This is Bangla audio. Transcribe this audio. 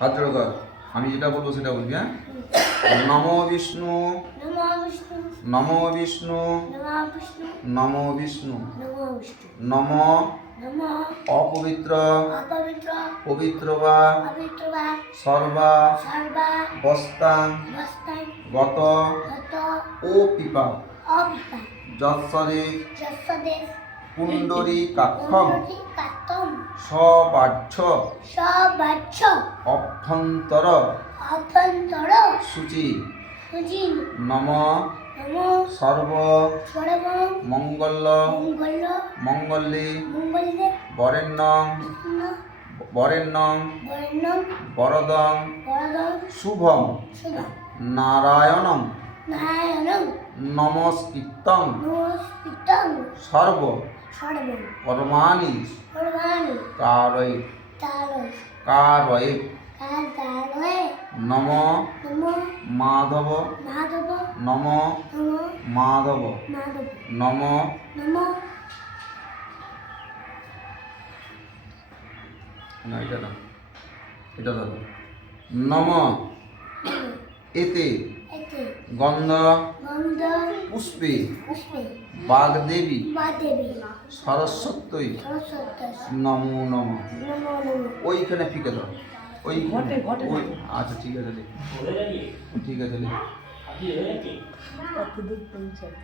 হাত জোড়ো কর, আমি যেটা বলবো সেটা বলবি। হ্যাঁ, নমো বিষ্ণু নমো বিষ্ণু নমো বিষ্ণু নম অপবিত্র পবিত্র বা সর্বা বস্তাং গত ও পিপা যৎসদে পুণ্ডরী কাক্ষম সবাহ্য অভ্যন্তর শুচি নম সর্ব মঙ্গল মঙ্গলে বরেণ্যং বরদং শুভম নারায়ণং নমস্কৃত্যং সর্ব কর্মাণি কারয়ে নম মাধব নম মাধব নম না এটা না, এটা ধরো। নম এতে গন্ধ পুষ্পে বাগদেবী সরস্বত্যই নমো নম। ওইখানে ফিকে দাও, ওই ওই আচ্ছা ঠিক আছে রে, ঠিক আছে রে। কত দূর পৌঁছাবে?